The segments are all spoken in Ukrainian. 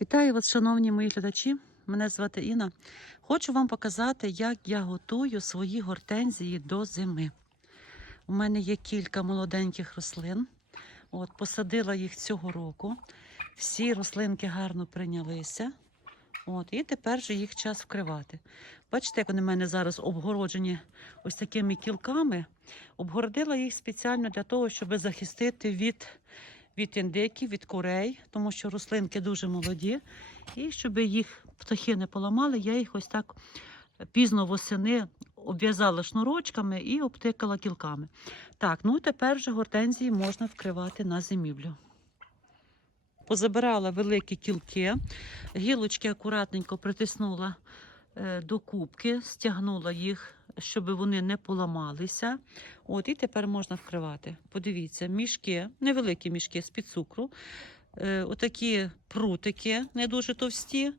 Вітаю вас, шановні мої глядачі. Мене звати Інна. Хочу вам показати, як я готую свої гортензії до зими. У мене є кілька молоденьких рослин. От, посадила їх цього року. Всі рослинки гарно прийнялися. От, і тепер же їх час вкривати. Бачите, як вони в мене зараз обгороджені ось такими кілками. Обгородила їх спеціально для того, щоб захистити від від індиків, від курей, тому що рослинки дуже молоді. І щоб їх птахи не поламали, я їх ось так пізно восени обв'язала шнурочками і обтикала кілками. Так, ну тепер вже гортензії можна вкривати на зимівлю. Позабирала великі кілки, гілочки акуратненько притиснула е, до кубки, стягнула їх, щоб вони не поламалися. От, і тепер можна вкривати. Подивіться, мішки, невеликі мішки з-під цукру, е, отакі прутики, не дуже товсті.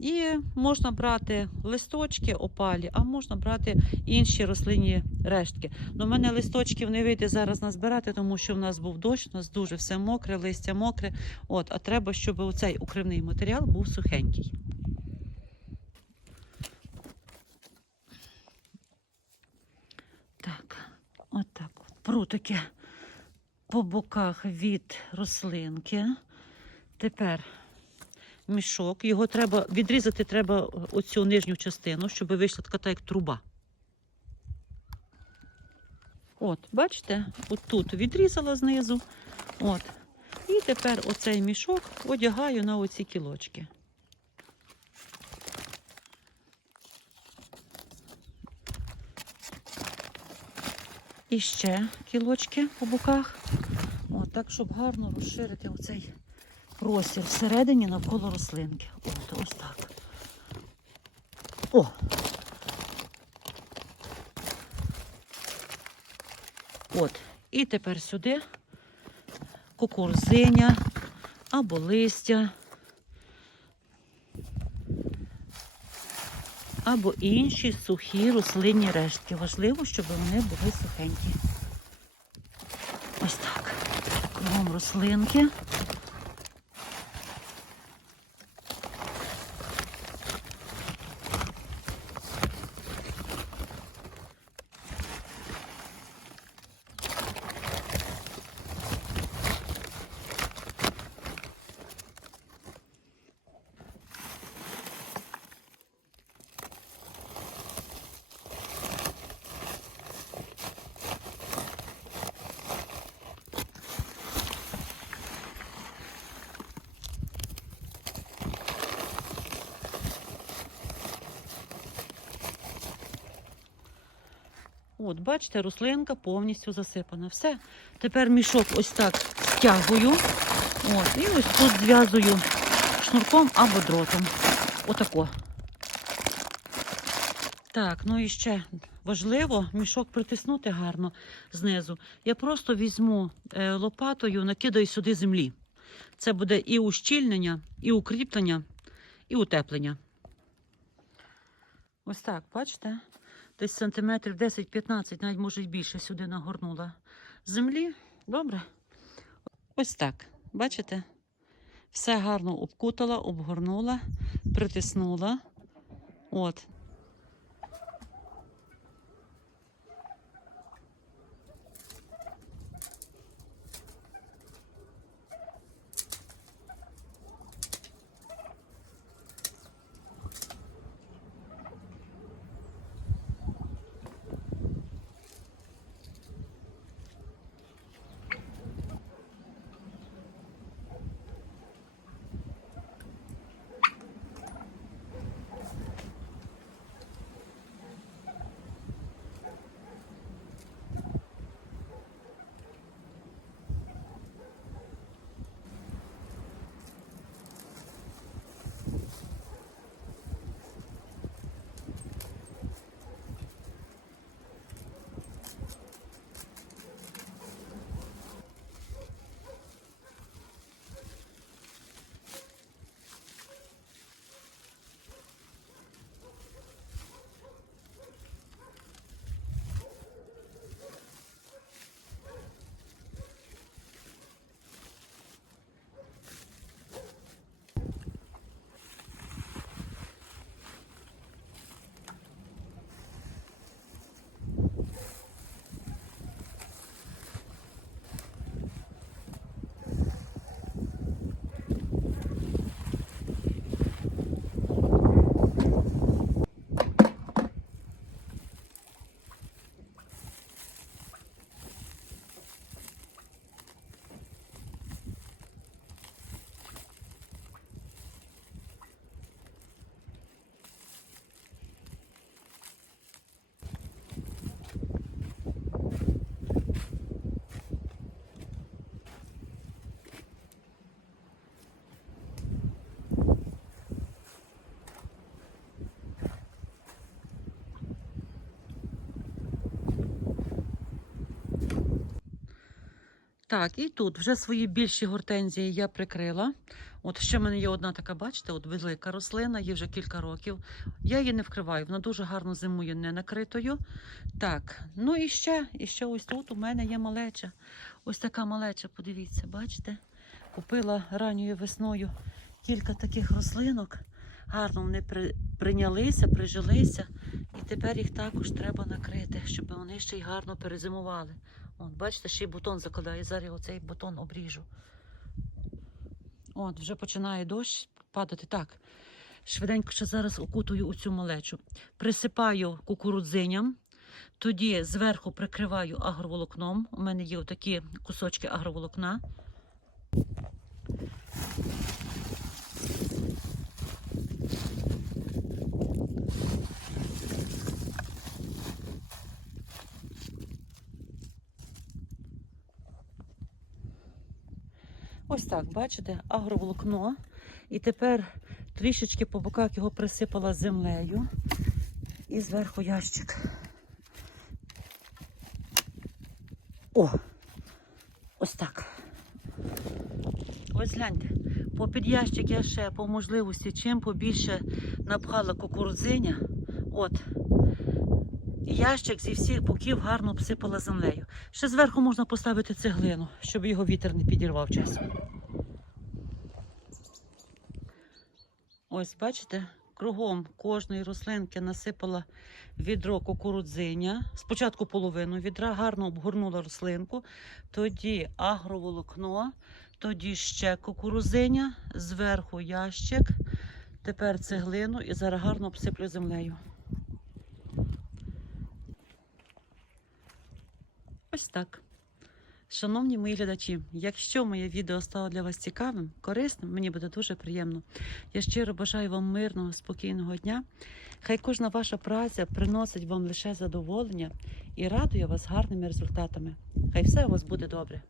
І можна брати листочки опалі, а можна брати інші рослинні рештки. У мене листочків не вийде зараз назбирати, тому що в нас був дощ, у нас дуже все мокре, листя мокре. От, а треба, щоб оцей укривний матеріал був сухенький. Так, отак. От прутики по боках від рослинки. Тепер мішок. Його треба відрізати, треба оцю нижню частину, щоб вийшла така та, як труба. От, бачите, от тут відрізала знизу. От. І тепер оцей мішок одягаю на оці кілочки. І ще кілочки по боках. От, так, щоб гарно розширити оцей простір всередині навколо рослинки. От, ось так. О! От. І тепер сюди кукурузиня або листя, або інші сухі рослинні рештки. Важливо, щоб вони були сухенькі. Ось так. Кругом рослинки. От, бачите, рослинка повністю засипана. Все. Тепер мішок ось так стягую. От, і ось тут зв'язую шнурком або дротом. Отако. Так, ну і ще важливо мішок притиснути гарно знизу. Я просто візьму е, лопатою, накидаю сюди землі. Це буде і ущільнення, і укріплення, і утеплення. Ось так, бачите? Десь сантиметрів 10-15, навіть може й більше сюди нагорнула землі. Добре. Ось так. Бачите? Все гарно обкутала, обгорнула, притиснула. От. Так, і тут вже свої більші гортензії я прикрила. От ще в мене є одна така, бачите, от велика рослина, їй вже кілька років. Я її не вкриваю, вона дуже гарно зимує не накритою. Так, ну і ще, і ще ось тут у мене є малеча. Ось така малеча, подивіться, бачите? Купила ранньою весною кілька таких рослинок. Гарно вони при, прийнялися, прижилися. І тепер їх також треба накрити, щоб вони ще й гарно перезимували. От, бачите, ще й бутон закладає. Зараз я оцей бутон обріжу. От, вже починає дощ падати. Так. Швиденько ще зараз окутую оцю малечу. Присипаю кукурудзиням, тоді зверху прикриваю агроволокном. У мене є такі кусочки агроволокна. Ось так, бачите, агроволокно. І тепер трішечки по боках його присипала землею. І зверху ящик. О! Ось так. Ось гляньте. Попід ящик я ще по можливості чим побільше напхала кукурудзиня. От. Ящик зі всіх боків гарно обсипала землею. Ще зверху можна поставити цеглину, щоб його вітер не підірвав часом. Ось, бачите, кругом кожної рослинки насипала відро кукурудзиня. Спочатку половину відра, гарно обгорнула рослинку, тоді агроволокно, тоді ще кукурудзиня, зверху ящик, тепер цеглину і зараз гарно обсиплю землею. Ось так. Шановні мої глядачі, якщо моє відео стало для вас цікавим, корисним, мені буде дуже приємно. Я щиро бажаю вам мирного, спокійного дня. Хай кожна ваша праця приносить вам лише задоволення і радує вас гарними результатами. Хай все у вас буде добре.